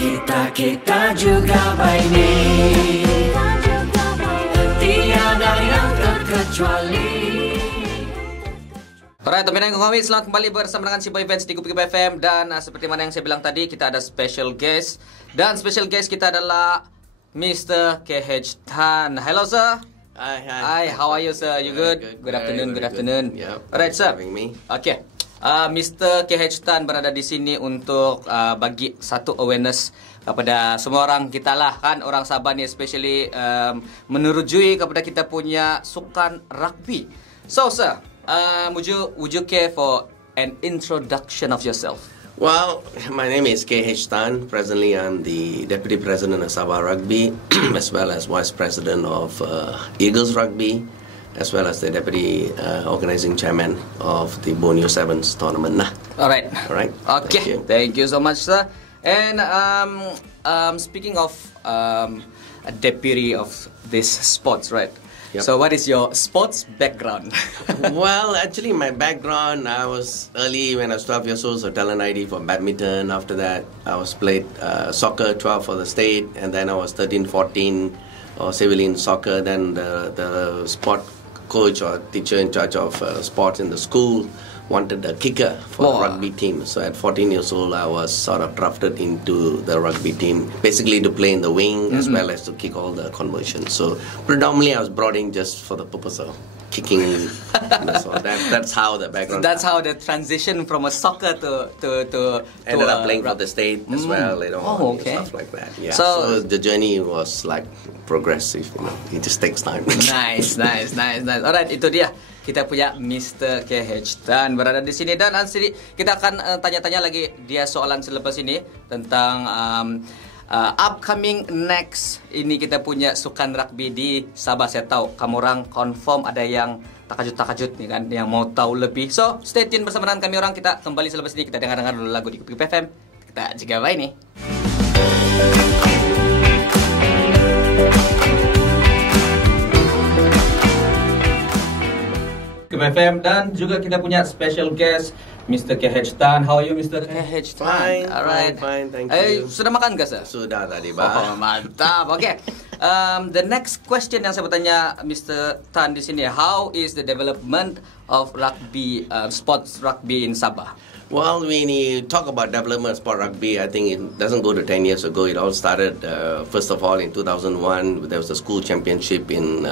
Kita juga baik nih, tiada yang terkecuali. Alright, teman-teman kami selamat kembali bersama dengan si Boy Events di Topik FM. Dan seperti mana yang saya bilang tadi, kita ada special guest. Dan special guest kita adalah Mr. KH Tan. Hello sir. Hi, how are you sir? You good? Good afternoon, good afternoon. Yeah. Alright sir. Me. Okay. Mr. KH Tan berada di sini untuk bagi satu awareness kepada semua orang kita lah, kan orang Sabah ni especially menerujui kepada kita punya sukan rugby. So sir, would you care for an introduction of yourself? Well, my name is KH Tan. Presently, I'm the Deputy President of Sabah Rugby, as well as Vice President of Eagles Rugby, as well as the Deputy Organizing Chairman of the Borneo Sevens tournament. Alright. Okay. Thank you so much, sir. And speaking of a deputy of this sports, right? Yep. So what is your sports background? Well, actually, my background, I was early when I was 12 years old, so talent ID for badminton. After that, I was played soccer, 12 for the state, and then I was 13, 14, or civilian soccer. Then the sport coach or teacher in charge of sports in the school wanted a kicker for the rugby team. So at 14 years old, I was sort of drafted into the rugby team, basically to play in the wing as well as to kick all the conversions. So predominantly, I was brought in just for the purpose of kicking. So that's how the background. That's how the transition from a soccer to ended up playing for the state as well later on, okay. and stuff like that. Yeah. So the journey was like progressive. It just takes time. Nice. Alright, itu dia. Kita punya Mr. KH Tan berada di sini, dan kita akan tanya-tanya lagi dia soalan selepas ini tentang upcoming next ini kita punya sukan rugby di Sabah. Saya tahu kamu orang confirm ada yang takajut nih kan, yang mau tahu lebih. So stay tune bersama dengan kami orang. Kita kembali selepas ini, kita dengar dulu lagu di Topik FM. Kita juga bye nih. FM, dan juga kita punya special guest Mr. KH Tan. How are you, Mr. KH Tan? Fine, thank you. Sudah makan gak, sir? Sudah tadi, Pak. Oh, mantap. Oke. The next question yang saya bertanya Mr. Tan di sini, how is the development of rugby, sports rugby in Sabah? Well, when you talk about development of sport rugby, I think it doesn't go to 10 years ago. It all started, first of all, in 2001. There was a school championship in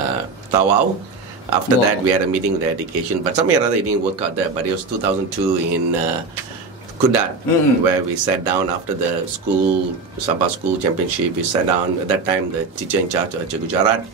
Tawau. After that, we had a meeting with the education, but some year or other it didn't work out there. But it was 2002 in Kudat, where we sat down after the Sabah School Championship. We sat down. At that time, the teacher in charge, Cikgu Jarat,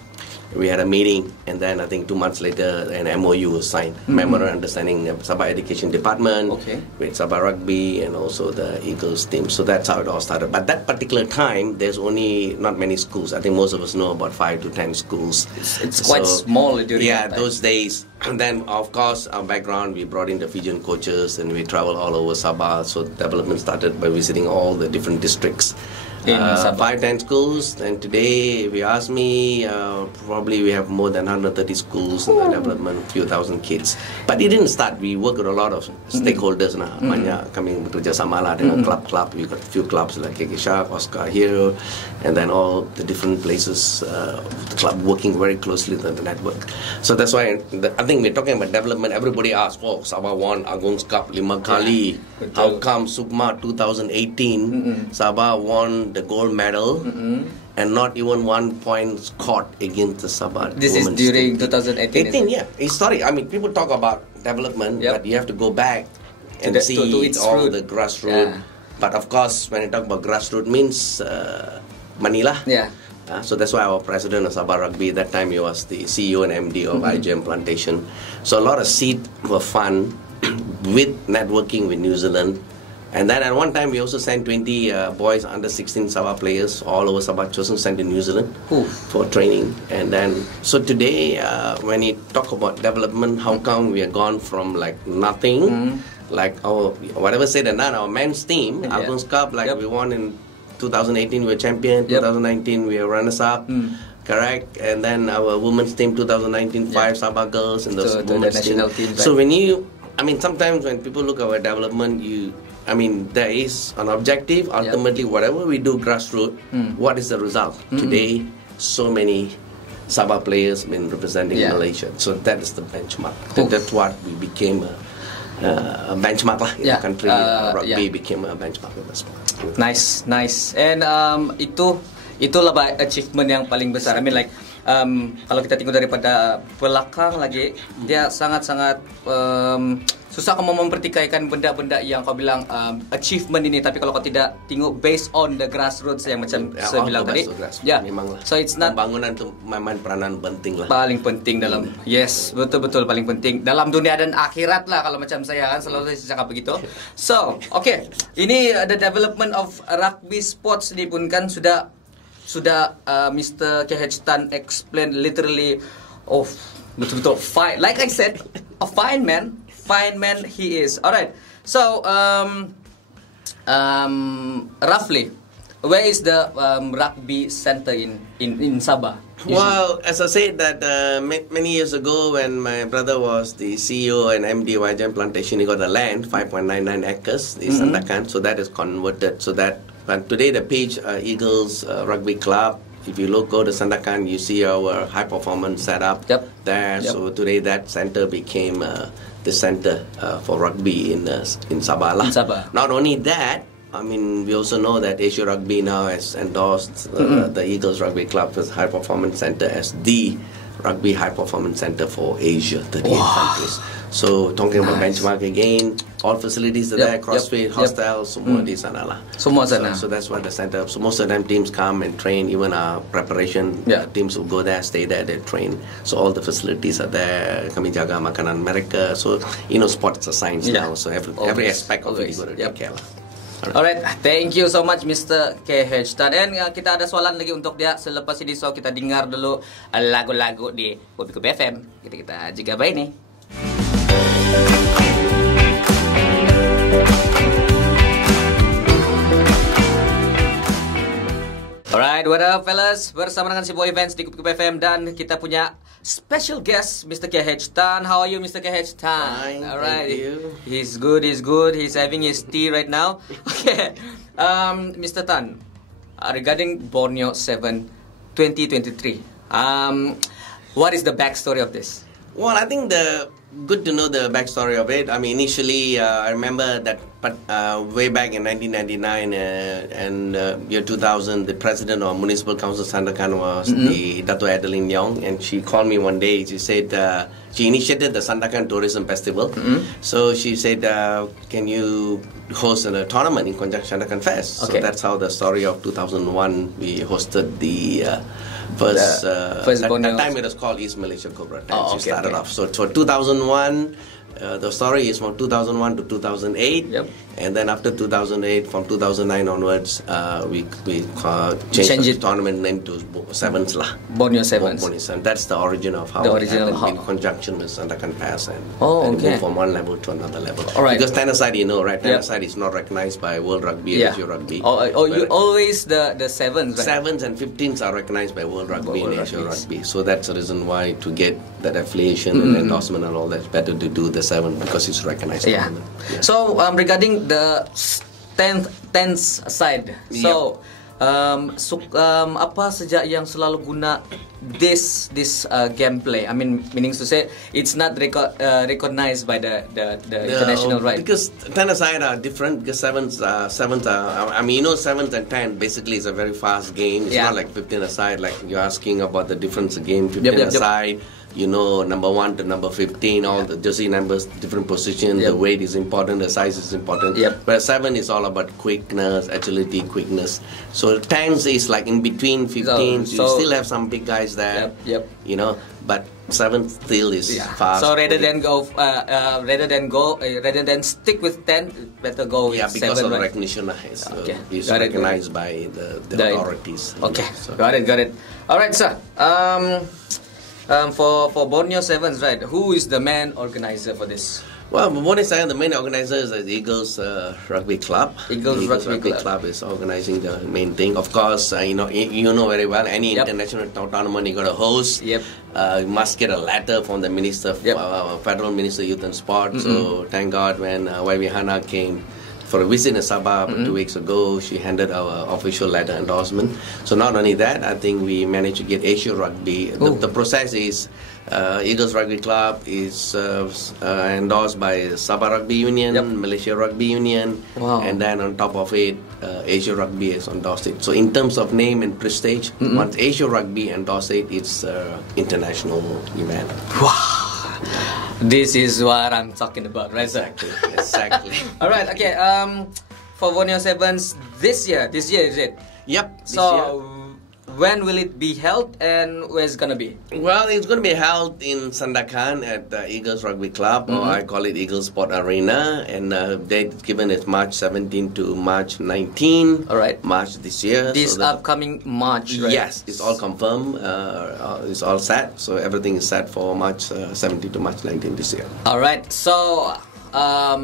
we had a meeting, and then I think 2 months later, an MOU was signed, Memorandum Understanding, Sabah Education Department, with Sabah Rugby and also the Eagles team. So that's how it all started. But that particular time, there's only not many schools. I think most of us know about 5 to 10 schools. It's quite small during that time. Those days. And then, of course, our background, we brought in the Fijian coaches, and we traveled all over Sabah. So development started by visiting all the different districts. 5-10 schools, and today, if you ask me, probably we have more than 130 schools in the development, a few thousand kids. But it didn't start. We work with a lot of stakeholders. Banyak kami bekerja sama lah dengan club. We got a few clubs like KK Shark, Oscar Hero, and then all the different places, the club working very closely with the network. So that's why I think we're talking about development. Everybody asks, Sabah won Agung's Cup 5 kali. How come Sukma 2018, Sabah won the gold medal and not even 1 point scored against the Sabah. This is during 2018. 18, yeah. Historic. I mean, people talk about development, but you have to go back and see all the grassroots. But of course, when you talk about grassroots, means Manila. Yeah. So that's why our president of Sabah Rugby, that time he was the CEO and MD of IGM Plantation. So a lot of seeds were fun with networking with New Zealand. And then at one time we also sent 20 boys under 16 Sabah players all over Sabah, chosen sent to New Zealand for training. And then, so today when you talk about development, how come we are gone from like nothing, like our, whatever said and done, our men's team, Agung's Cup, like we won in 2018 we were champion, 2019 we were runners-up. Correct, and then our women's team 2019 5 Sabah girls and the women's national team. Right? So when you, I mean, sometimes when people look at our development, I mean, there is an objective. Ultimately, whatever we do grassroots, what is the result? Today, so many Sabah players been representing Malaysia. So that is the benchmark. That's what we became a benchmark lah in the country. Rugby became a benchmark in the sport. Nice. And itulah achievement yang paling besar. I mean like kalau kita tengok daripada belakang lagi, dia sangat-sangat susah kau mempertikaikan benda-benda yang kau bilang achievement ini, tapi kalau kau tidak tengok based on the grassroots yang macam saya bilang tadi, memanglah. So it's not pembangunan itu main peranan penting lah. Paling penting dalam betul paling penting dalam dunia dan akhirat lah kalau macam saya kan selalu saya cakap begitu. So okay, ini the development of rugby sports ni pun kan sudah Mr. KH Tan explain literally betul-betul fine. Like I said, a fine man he is. Alright. So roughly, where is the rugby center in Sabah? Well, as I said that many years ago when my brother was the CEO and MD of Wajan Plantation, he got the land, 5.99 acres, the Sandakan, so that is converted. So that, but today the page Eagles Rugby Club, if you go to Sandakan, you see our high performance setup there. So today that center became the center for rugby in Sabah. Not only that, I mean, we also know that Asia Rugby now has endorsed the Eagles Rugby Club as High Performance Center as the rugby high performance center for Asia, 38 countries. So talking about benchmark again, all facilities are there, CrossFit, hostels, semua di sana lah. Semua sana. So that's what the center. So most of them teams come and train. Even our preparation teams will go there, stay there, they train. So all the facilities are there. Kami jaga makanan mereka. So sports are science now. So every aspect of it you got to take care lah. Alright, thank you so much Mr. KH Tan. And kita ada soalan lagi untuk dia selepas ini, so kita dengar dulu lagu-lagu di Topik BFM. Kita juga baik nih. Alright, what up fellas? Bersama dengan si Boy Events di Topik BFM dan kita punya special guest Mr. KH Tan. How are you Mr. KH Tan? Fine, alright. Thank you. He's good. He's having his tea right now. Okay. Mr. Tan, regarding Borneo 7 2023. What is the backstory of this? Well, I think good to know the backstory of it. I mean, initially, I remember that way back in 1999 and year 2000, the president of Municipal Council Sandakan was the Dato' Adeline Yong, and she called me one day. She said she initiated the Sandakan Tourism Festival. So she said, can you host a tournament in conjunction with Sandakan Fest? Okay. So that's how the story of 2001, we hosted the first at that time it was called East Malaysia Cobra Tanks. We started off. So 2001, the story is from 2001 to 2008, and then after 2008, from 2009 onwards, we changed the tournament name to Sevens lah. Borneo Sevens. That's the origin of how it happened in conjunction with Sandakan Pass and move from one level to another level. Alright. Because tennis-side, right? Tennis-side is not recognized by World Rugby and Asia Rugby. You always the sevens, right? Sevens and 15s are recognized by World Rugby and Asia Rugby. So that's the reason why to get that affiliation and endorsement and all that, it's better to do the 7 because it's recognized. So regarding the 10th side, so apa saja yang selalu guna this gameplay? I mean, meaning to say it's not recognized by the international, right? Because 10 aside are different. Because sevens are. I mean, 7s and 10 basically is a very fast game. It's not like 15 aside. Like you're asking about the difference of game. 15 aside. Number 1 to number 15, all the jersey numbers, different positions, the weight is important, the size is important. But 7 is all about quickness, agility, quickness. So 10s is like in between 15s, you still have some big guys there, but 7 still is fast. So rather than stick with 10, better go with 7. Because of the recognition is recognized by the authorities. Okay, so. Got it. All right, sir. For Borneo Sevens, right? Who is the main organizer for this? Well, Borneo Sevens, the main organizer is the Eagles Rugby Club. Eagles Rugby Club is organizing the main thing. Of course, you know very well, any international tournament you got to host. You must get a letter from the Minister, Federal Minister of Youth and Sport. So thank God when YB Hana came, for a visit in Sabah 2 weeks ago. She handed our official letter endorsement. So not only that, I think we managed to get Asia Rugby. The process is Eagles Rugby Club is endorsed by Sabah Rugby Union, Malaysia Rugby Union, and then on top of it, Asia Rugby has endorsed it. So in terms of name and prestige, once Asia Rugby endorsed it, it's international event. Wow. This is what I'm talking about, right, sir? Exactly. All right. Okay. For Borneo Sevens this year is it? Yep. So when will it be held and where it's gonna be? Well, it's going to be held in Sandakan at the Eagles Rugby Club, or I call it Eagles Sport Arena, and date given is March 17 to March 19. All right. March this year. This upcoming March, right? Yes, it's all confirmed. It's all set. So everything is set for March 17 to March 19 this year. All right. So,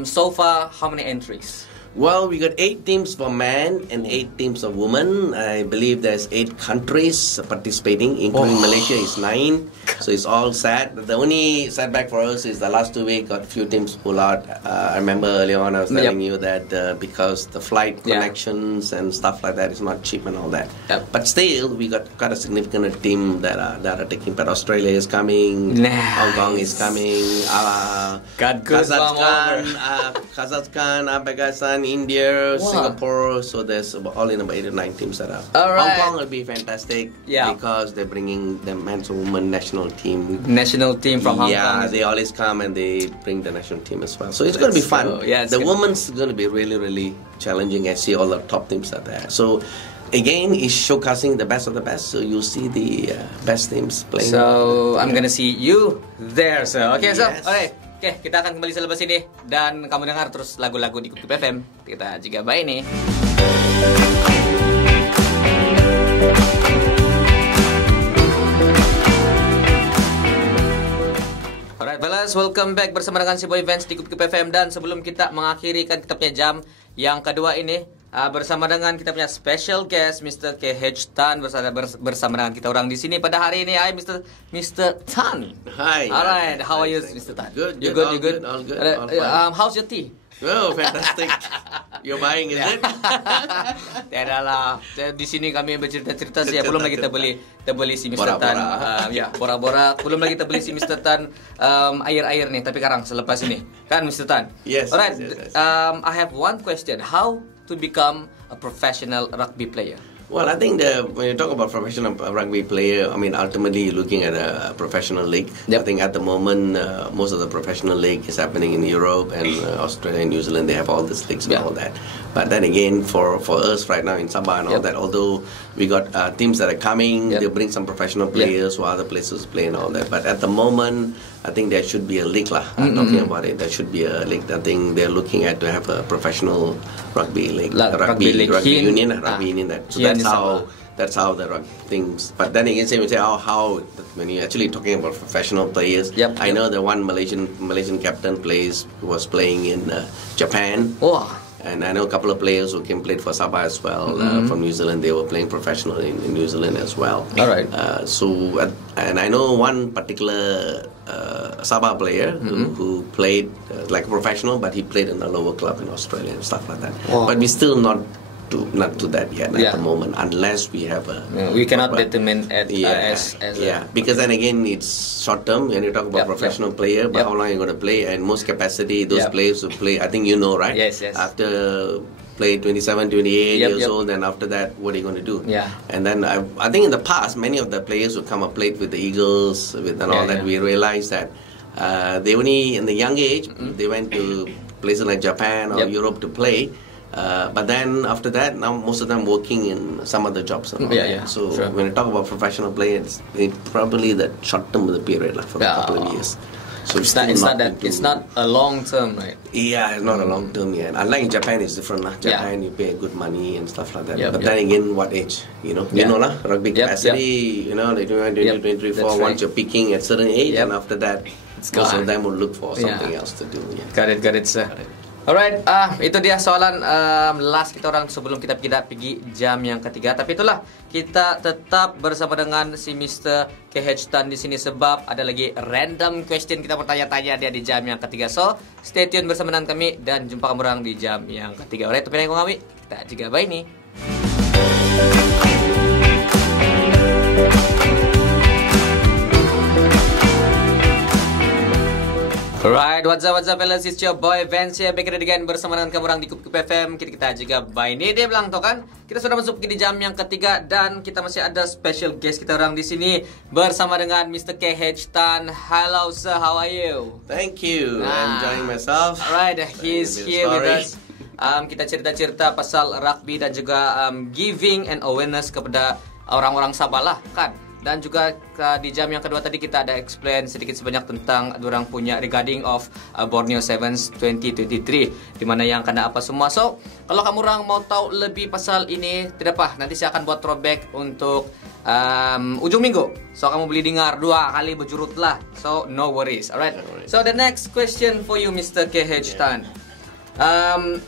so far, how many entries? Well, we got 8 teams for men and 8 teams of women. I believe there's 8 countries participating, including Malaysia is 9. So it's all set. The only setback for us is the last 2 weeks got few teams pull out. I remember earlier on I was telling you that because the flight connections and stuff like that is not cheap and all that. But still, we got quite a significant team that are taking part. Australia is coming. Hong Kong is coming. Kazakhstan, Uzbekistan, India, Singapore. So there's all in about 8 or 9 teams that are. Hong Kong will be fantastic because they're bringing the men's and women national team. National team from Hong Kong. Yeah, they always come and they bring the national team as well. So it's going to be fun. The women's going to be really, really challenging. I see all the top teams are there. So again, it's showcasing the best of the best. So you'll see the best teams playing. So I'm gonna see you there, sir. Okay, so alright. Oke, kita akan kembali selepas ini dan kamu dengar terus lagu-lagu di Topik FM. Kita juga bye nih. Alright, fellas, welcome back bersama dengan si Boy Vance di Topik FM. Dan sebelum kita mengakhiri kan kita punya jam yang kedua ini, bersama dengan kita punya special guest Mr. KH Tan bersama dengan kita orang di sini pada hari ini. Hai Mr. Tan. Hi. Alright, how are you Mr. Tan? Good. You good? All good. All fine. How's your tea? Oh, fantastic. You're buying, is it? Tiada lah. Di sini kami bercerita-cerita sih. Belum lagi kita beli si Mr. Tan. Bora-bora. Belum lagi kita beli si Mr. Tan air-air nih. Tapi sekarang selepas ini, kan Mr. Tan? Yes. Alright. Yes. I have one question. How to become a professional rugby player? Well, I think when you talk about professional rugby player, I mean, ultimately you're looking at a professional league. I think at the moment, most of the professional league is happening in Europe and Australia and New Zealand. They have all these leagues and all that. But then again, for us right now in Sabah and all that, although we got teams that are coming, they bring some professional players who other places play and all that. But at the moment, I think there should be a league lah. Talking about it, there should be a league. I think they're looking at to have a professional rugby league, rugby union. That's how the rugby things. But then again, we say how when you're actually talking about professional players. I know the one Malaysian captain was playing in Japan. And I know a couple of players who came played for Sabah as well from New Zealand. They were playing professional in New Zealand as well. All right. And I know one particular Sabah player who played like a professional, but he played in a lower club in Australia and stuff like that. But we still not to that yet at the moment, unless we have a. We cannot determine as because then again it's short term when you talk about professional player, but how long are you going to play? And most capacity those players who play, I think you know, right? Yes. After play 27, 28 years old, then after that, what are you going to do? And then I think in the past, many of the players who come and played with the Eagles and all that, we realized that they only in the young age they went to places like Japan or Europe to play. But then after that, now most of them working in some other jobs. So when you talk about professional players, it's probably the short term of the period for a couple of years. So it's not a long term, right? Yeah, it's not a long term yet. Unlike in Japan, it's different. Japan, you pay good money and stuff like that. But then again, what age? You know rugby capacity. You know, they do 23, 24. Once you're peaking at certain age, and after that, most of them will look for something else to do. Got it, sir. Alright, itu dia soalan last kita orang sebelum kita pergi jam yang ketiga. Tapi itulah, kita tetap bersama dengan si Mr. KH Tan di sini sebab ada lagi random question kita bertanya-tanya dia di jam yang ketiga. So, stay tune bersama dengan kami dan jumpa kamu orang di jam yang ketiga. Alright, tapi yang kami kita juga bye nih. Alright, what's up fellas, it's your boy Vance here, back again bersama dengan kamu orang di Kup FM. Kita juga by ini dia bilang tuh kan, kita sudah masuk di jam yang ketiga dan kita masih ada special guest kita orang di sini bersama dengan Mr. KH Tan. Hello sir, how are you? Thank you. I'm enjoying myself. Alright, he's here with us. Kita cerita-cerita pasal rugby dan juga giving and awareness kepada orang-orang Sabah lah kan. Dan juga di jam yang kedua tadi kita ada explain sedikit sebanyak tentang orang punya regarding of Borneo Sevens 2023, di mana yang kena apa semua. So, kalau kamu orang mau tahu lebih pasal ini, tidak apa, nanti saya akan buat throwback untuk ujung minggu. So, kamu boleh dengar 2 kali berjurut lah. So, no worries. Alright. So, the next question for you, Mr. KH Tan.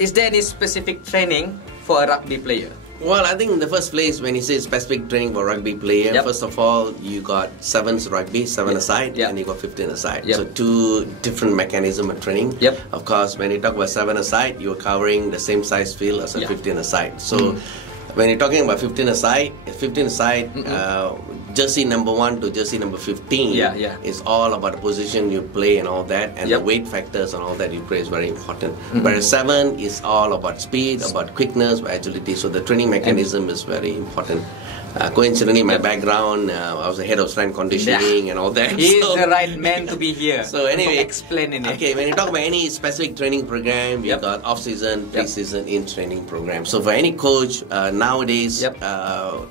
Is there any specific training for a rugby player? Well, I think in the first place, when you say specific training for rugby player, first of all, you got sevens rugby, 7 aside, and you got 15 aside. So 2 different mechanism of training. Of course, when you talk about 7 aside, you're covering the same size field as a 15 aside. So when you're talking about 15 aside, jersey number 1 to jersey number 15 is all about the position you play and all that, and the weight factors and all that you play is very important. Whereas 7 is all about speed, about quickness, agility. So the training mechanism is very important. Coincidentally, my background, I was the head of strength conditioning and all that. He's the right man to be here. So anyway, explaining it. Okay, when you talk about any specific training program, you got off-season, pre-season, in-training program. So for any coach nowadays,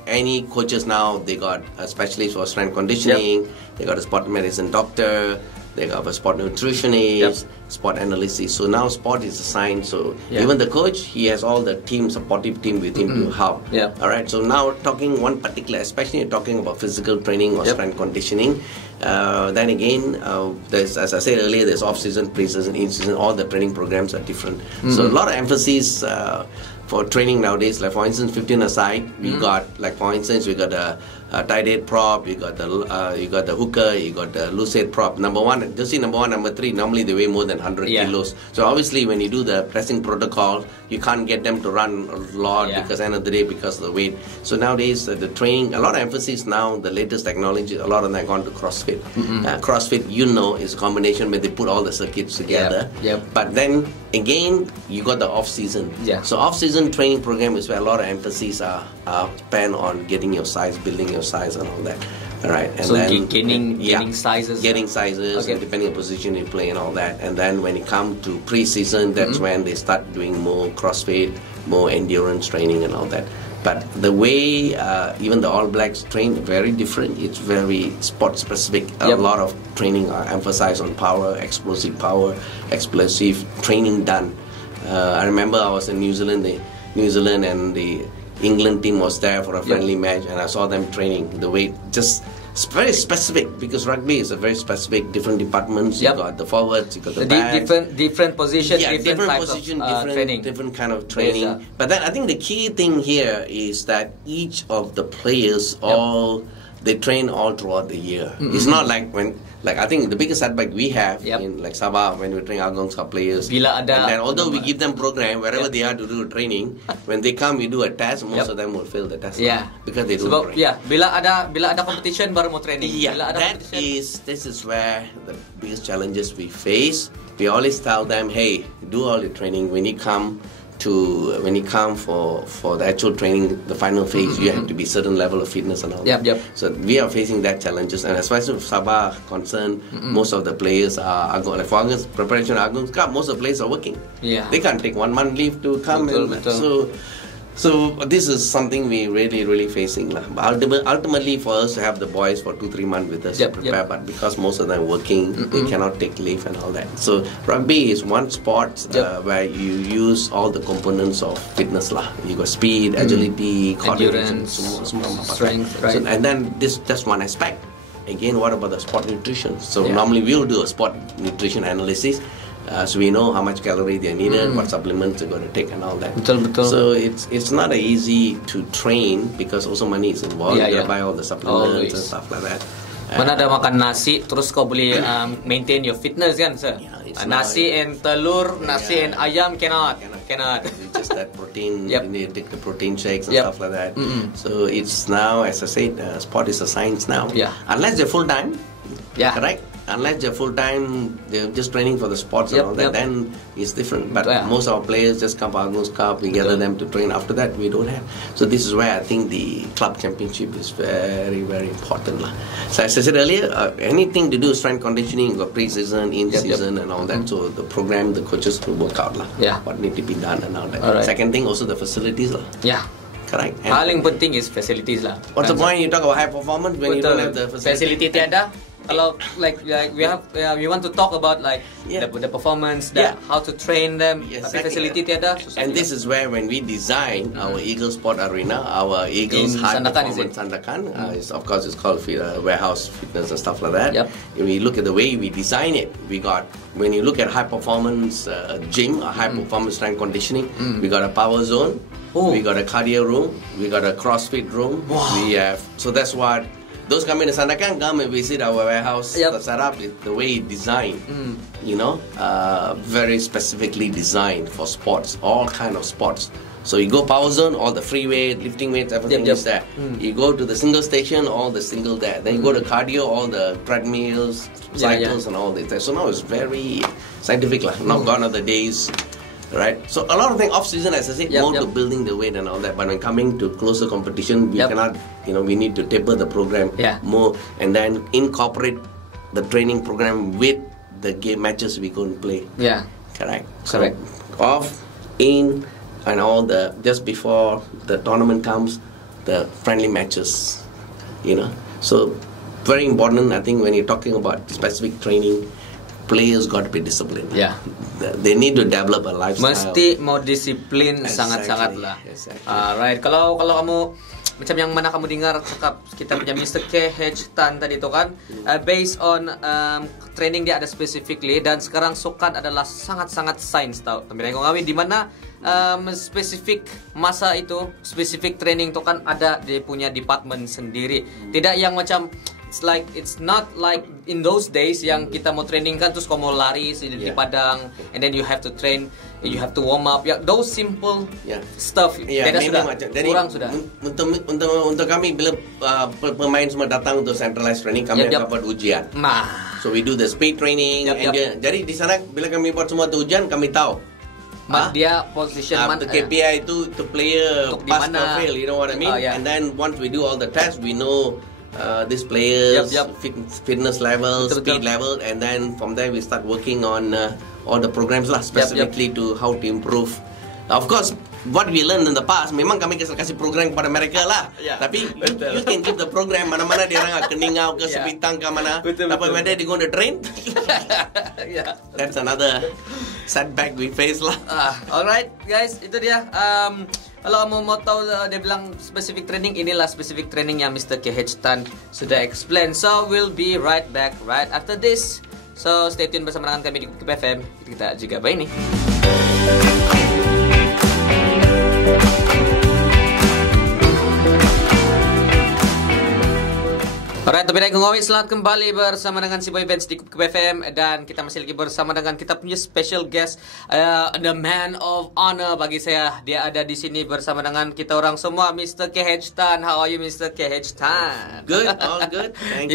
any coaches now, they got a specialist for strength conditioning, they got a sport medicine doctor, they got a sport nutritionist, sport analysis. So now sport is assigned. So even the coach, he has all the supportive team with him to help. All right. So now talking one particular, especially talking about physical training or strength conditioning. Then again, there's, as I said earlier, there's off-season, pre-season, in-season. All the training programs are different. So a lot of emphasis for training nowadays. Like for instance, 15 aside, we got, like for instance, we got a tight head prop, you got the hooker, you got the loose head prop. Number 1, jersey number 1, number 3, normally they weigh more than 100 kilos. So obviously when you do the pressing protocol, you can't get them to run a lot because end of the day, because of the weight. So nowadays the training, a lot of emphasis now, the latest technology, a lot of them have gone to CrossFit. CrossFit, is a combination where they put all the circuits together. But then again, you got the off-season. So off-season training program is where a lot of emphasis are spent on getting your size, building your size and all that. All right, and so then getting sizes, and depending on position you play and all that. And then when it comes to pre-season, that's when they start doing more CrossFit, more endurance training and all that. But the way even the All Blacks train, very different. It's very sport specific. A lot of training are emphasized on power, explosive training done. I remember I was in New Zealand and the England team was there for a friendly match, and I saw them training. The way just it's very specific, because rugby is a very specific, different departments. You got the forwards, you got the backs, different positions, different position, different kind of training. But then I think the key thing here is that each of the players they train all throughout the year. It's not like I think the biggest setback we have in like Sabah when we train Agong's players. And then although we give them program wherever they are to do training, when they come we do a test, most of them will fail the test because they don't train. Bila ada competition baru mau training. This is where the biggest challenges we face. We always tell them, hey, do all your training. When you come for the actual training, the final phase, you have to be certain level of fitness and all that. So we are facing that challenges, and as far as Sabah concerned, most of the players are going, like for Agong's preparation, Agong's Cup, most of the players are working. They can't take 1 month leave to come. So this is something we really facing. But ultimately for us to have the boys for 2-3 months with us to prepare, but because most of them working, they cannot take leave and all that. So rugby is one sport where you use all the components of fitness. You got speed, agility, endurance, strength, right? So, and then this just one aspect. Again, what about the sport nutrition? So normally we'll do a sport nutrition analysis. So we know how much calorie they needed, what supplements they're going to take, and all that. Betul. So it's not easy to train because also money is involved. You gotta buy all the supplements and stuff like that. Mana ada makan nasi, terus kau boleh maintain your fitness kan, sir? Nasi and telur, nasi and ayam cannot. It's just that protein. You need to take the protein shakes and stuff like that. So it's now, as I said, sport is a science now. Unless they're full time. Correct. Unless they're full time, they're just training for the sports and all that. Then it's different. But most of our players just come out Agnos Cup. We gather them to train. After that, we don't have. So this is where I think the club championship is very, very important. So as I said earlier, anything to do with strength conditioning, got pre-season, in-season, and all that. So the program, the coaches will work out what need to be done and all that. Second thing, also the facilities. Correct. Paling penting is facilities lah. What's the point you talk about high performance when you don't have the facility tiada? Kalau we want to talk about the performance, how to train them, tapi facility tiada. And this is where when we design our Eagle Sport Arena, our Eagles High Performance Sandakan, of course it's called warehouse fitness and stuff like that. If we look at the way we design it, when you look at high performance gym, a high performance strength conditioning, we got a power zone, we got a cardio room, we got a CrossFit room. We have, so that's what. Those coming to Sandakan come and visit our warehouse. The setup is the way it's designed. Very specifically designed for sports, all kind of sports. So you go power zone, all the free weight, lifting weights, everything is there. You go to the single station, all the single there. Then you go to cardio, all the treadmills, cycles, and all this there. So now it's very scientific. Not gone are the days. Right, so a lot of things off season, as I said, more to building the weight and all that. But when coming to closer competition, we cannot, we need to taper the program more, and then incorporate the training program with the game matches we go and play. Correct. So off, in, and all the just before the tournament comes, the friendly matches. So very important. I think when you're talking about specific training, players got to be disciplined. They need to develop a lifestyle. Mesti mau disiplin sangat-sangat lah. Alright, kalau kamu macam yang mana kamu dengar cakap kita punya Mr. KH Tan tadi itu kan, based on training dia ada specifically, dan sekarang sukan adalah sangat-sangat sains tau. Tapi ngawi di mana spesifik masa itu, spesifik training itu kan ada dia punya department sendiri. Tidak yang macam it's not like in those days yang kita mau training kan terus kamu lari di padang, and then you have to train, you have to warm up. Those simple stuff. Kurang sudah. Untuk kami bila pemain semua datang untuk centralized training, kami akan buat ujian. So we do the speed training. Jadi di sana bila kami buat semua tu ujian, kami tahu dia position the KPI itu to player pass or fail, you know what I mean? And then once we do all the tests, we know this players fitness level, speed level, and then from there we start working on all the programs lah, specifically to how to improve. Of course, what we learned in the past, memang kami kasih program kepada mereka lah. Tapi you can give the program mana-mana dia orang ke Ningau, ke Sepitang, ke mana. Tapi whether they going to train, that's another setback we face lah. Alright guys, itu dia. Kalau kamu mau tahu dia bilang specific training, inilah specific training yang Mr. KH Tan sudah explain. So we'll be right back right after this. So stay tune bersama dengan kami di Topik FM. Kita juga ini. Alright, Topik Ngawi, selamat kembali bersama dengan si Boy Vance di Topik FM, dan kita masih lagi bersama dengan kita punya special guest, the man of honor bagi saya. Dia ada di sini bersama dengan kita orang semua, Mr. KH Tan. How are you, Mr. KH Tan? Good, all good. Thank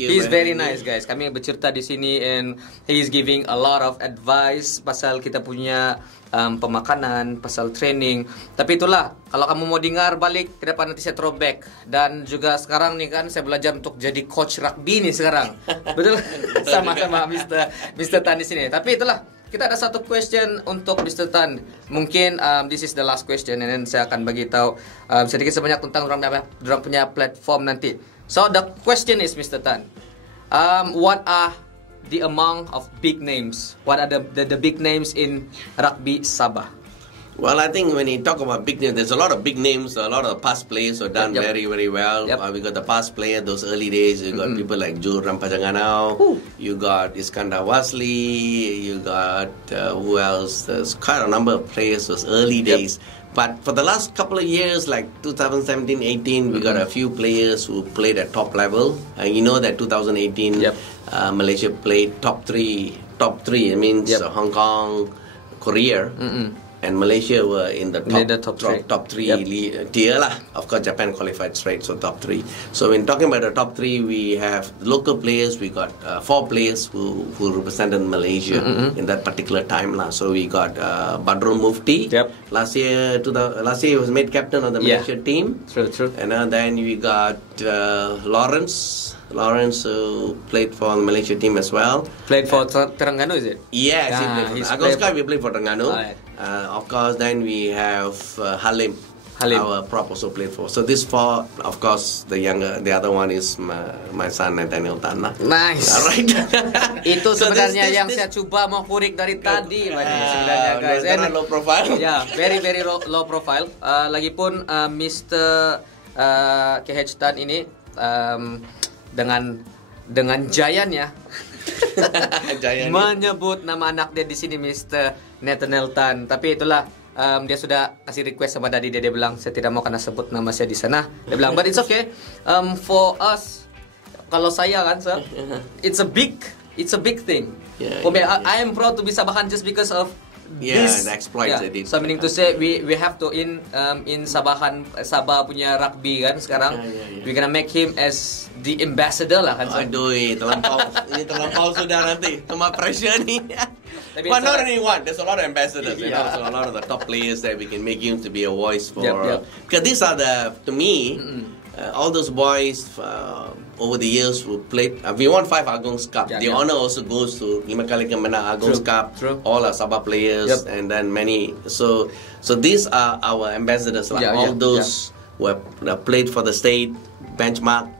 you. He's very nice, guys. Kami bercerita di sini and he's giving a lot of advice pasal kita punya pemakanan, pasal training. Tapi itulah, kalau kamu mau dengar balik ke depan nanti saya throwback. Dan juga sekarang nih kan saya belajar untuk jadi coach rugby nih sekarang. Betul? Sama-sama Mr. Tan di sini. Tapi itulah, kita ada satu question untuk Mr. Tan. Mungkin this is the last question, and then saya akan bagi tahu sedikit sebanyak tentang orang punya platform nanti. So the question is, Mr. Tan, what are the among of big names? What are the big names in rugby Sabah? Well, I think when you talk about big names, there's a lot of big names. A lot of past players who have done very, very well. We got the past player, those early days. You got people like Joe Rampajanganau. You got Iskandar Wasli. You got who else? There's quite a number of players those early days. But for the last couple of years, like 2017-18, we got a few players who played at top level. And you know that 2018, Malaysia played top three. It means Hong Kong, Korea. And Malaysia were in the top three tier lah. Of course, Japan qualified straight, so top three. So when talking about the top three, we have local players. We got 4 players who represented Malaysia in that particular time lah. So we got Badrul Mufti. Last year he was made captain of the Malaysia team. True. And then we got Lawrence, who played for the Malaysia team as well. Played for Terengganu, is it? Yes, he played for Agoskai. We played for Terengganu. Of course, then we have Halim. Our prop also played for. So this 4, of course, the other one is my son Nathaniel Tan. Nice. Right. Itu sebenarnya yang saya coba mau kurik dari tadi, sebenarnya guys. And low profile. Very low profile. Lagipun Mr. KH Tan ini dengan Jayan menyebut nama anak dia di sini Mr. Nathaniel Tan. Tapi itulah dia sudah kasih request sama Daddy dia bilang saya tidak mau kena sebut nama saya di sana. Dia bilang but it's okay. For us, kalau saya kan sir, it's a big thing. For me, I am proud to be Sabahan just because of this exploits they did. So meaning to say we have to in Sabahan, Sabah punya rugby kan sekarang. We gonna make him as the ambassador lah kan. Aduh, terlampau sudah nanti. Cuma pressure ni. But not only one, there's a lot of ambassadors. You know, so a lot of the top players that we can make him to be a voice for. Because these are to me, all those boys over the years who played. We won 5 Agong's Cup. The honor also goes to 5 kali menang Agong's Cup. All our Sabah players and then many. So these are our ambassadors. All those who have played for the state, benchmark,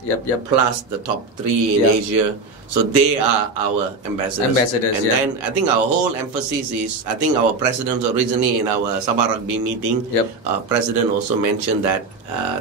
plus the top 3 in Asia. So they are our ambassadors. And then I think our whole emphasis is, I think our president originally in our Sabah Rugby meeting, president also mentioned that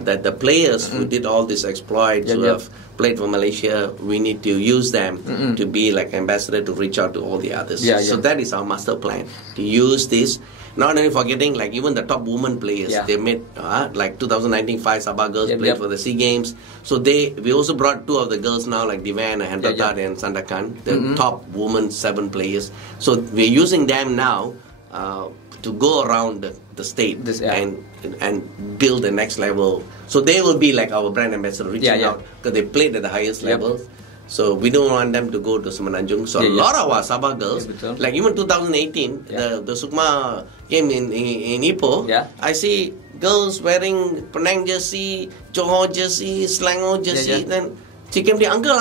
the players who did all these exploits, who have played for Malaysia, we need to use them to be like ambassador to reach out to all the others. So that is our master plan, to use this. Not only forgetting, like even the top women players, they made like 2019 5 Sabah girls played for the SEA Games. So we also brought 2 of the girls now, like Divan and Hendratat and Sandakan, the top women 7 players. So we're using them now to go around the state and build the next level. So they will be like our brand ambassador, reaching out because they played at the highest level. So we don't want them to go to Semenanjung. So a lot of our Sabah girls, like even 2018, the Sukma game in Ipoh, I see girls wearing Penang jersey, Johor jersey, Selangor jersey. Then she came to uncle.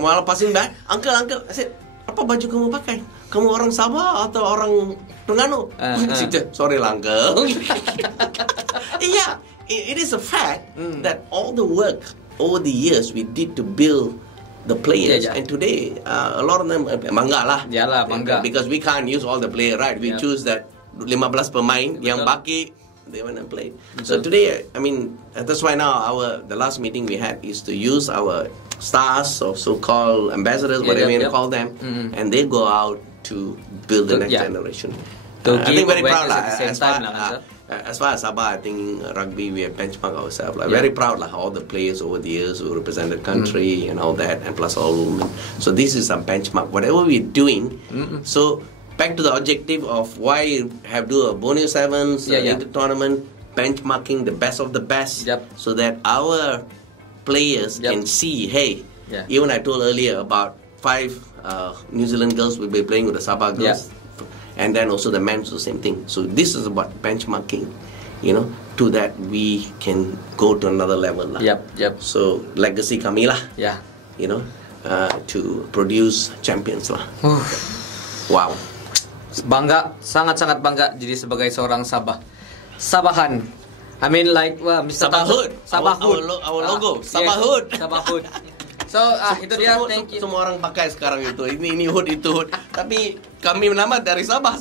While passing by, uncle. I said, apa baju kamu pakai? Kamu orang Sabah atau orang Terengganu? Sorry lah, uncle. It is a fact that all the work over the years we did to build the players, and today a lot of them bangga lah. Bangga. Because we can't use all the players, right? We choose that 15 pemain yang baki, they went and played. So today, I mean, that's why now the last meeting we had is to use our stars or so-called ambassadors, whatever you call them, and they go out to build the next generation. I think very proud lah. As far as Sabah, I think rugby we have benchmarked ourselves. Very proud all the players over the years who represented country and all that, and plus all women. So this is a benchmark. Whatever we're doing. So back to the objective of why you have do a Borneo Sevens tournament, benchmarking the best of the best, so that our players can see. Hey, even I told earlier about 5 New Zealand girls will be playing with the Sabah girls. And then also the men's the same thing. So this is about benchmarking, to that we can go to another level lah. So legacy kami lah. To produce champions lah. Wow. Bangga, sangat-sangat bangga jadi sebagai seorang Sabahan. I mean like Mr. Sabahhood. Our logo. Sabahhood. So itu dia, thank you. Semua orang pakai sekarang itu. Ini hood, itu hood. Tapi kami nama dari Sabah.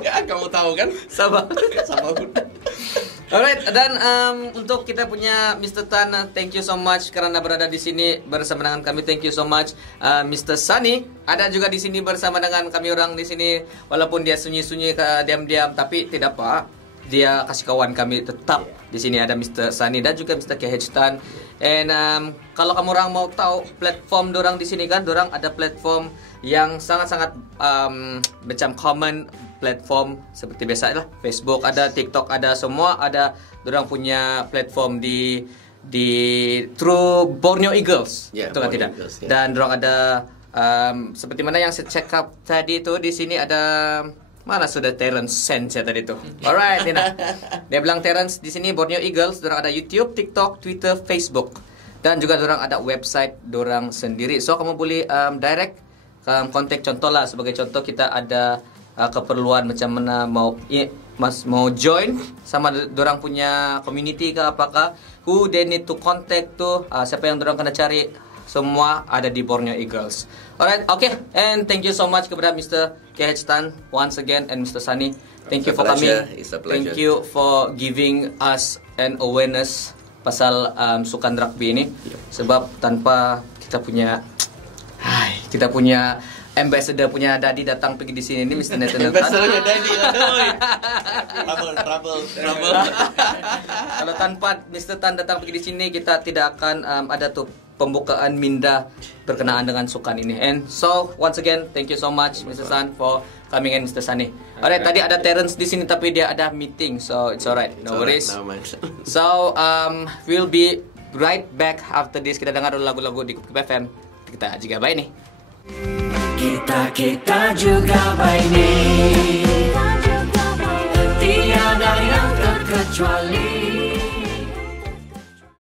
Ya, kamu tahu kan? Sabah. Sabah. Alright, dan untuk kita punya Mr. Tan, thank you so much karena berada di sini bersama dengan kami. Thank you so much. Mr. Sunny ada juga di sini bersama dengan kami orang di sini. Walaupun dia sunyi-sunyi, diam-diam, tapi tidak apa. Dia kasih kawan kami tetap di sini ada Mr. Sunny dan juga Mr. KH Tan. And kalau kamu orang mau tahu platform dorang di sini kan, dorang ada platform yang sangat-sangat macam common platform seperti biasa lah. Facebook ada, TikTok ada, semua ada. Dorang punya platform di through Borneo Eagles, Yeah, itu kan Borneo tidak? Eagles, yeah. Dan dorang ada seperti mana yang saya check up tadi itu di sini ada. Mana sudah Terence Sense ya tadi tu. Alright, Tina. Dia bilang Terence di sini Borneo Eagles, dorang ada YouTube, TikTok, Twitter, Facebook. Dan juga dorang ada website dorang sendiri. So kamu boleh direct kontak, contoh lah, sebagai contoh kita ada keperluan macam mana mau join sama dorang punya community ke apakah, who they need to contact tu, siapa yang dorang kena cari, semua ada di Borneo Eagles. Alright, okay, and thank you so much kepada Mr. KH Tan once again and Mr. Sunny. Thank you for coming. It's a pleasure. Thank you for giving us an awareness pasal sukan rugby ini. Sebab tanpa kita punya ambassador punya daddy datang pergi di sini ni, Mr. Nathan. Ambassadornya daddy. Trouble. Kalau tanpa Mr. Tan datang pergi di sini, kita tidak akan ada tu pembukaan minda berkenaan dengan sukan ini. And so once again, thank you so much Mr. Tan for coming in, Mr. Sunny. Alright, tadi ada Terence di sini tapi dia ada meeting, so it's alright, no worries. So we'll be right back after this. Kita dengar dulu lagu-lagu di Topik FM. Kita juga bye nih. Kita juga baik ni, tiada yang terkecuali.